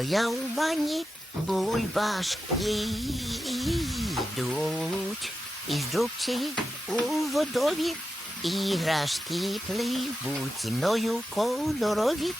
я у бані бульбашки йдуть, із дубці у водові іграшки пливуть зі мною кольорові.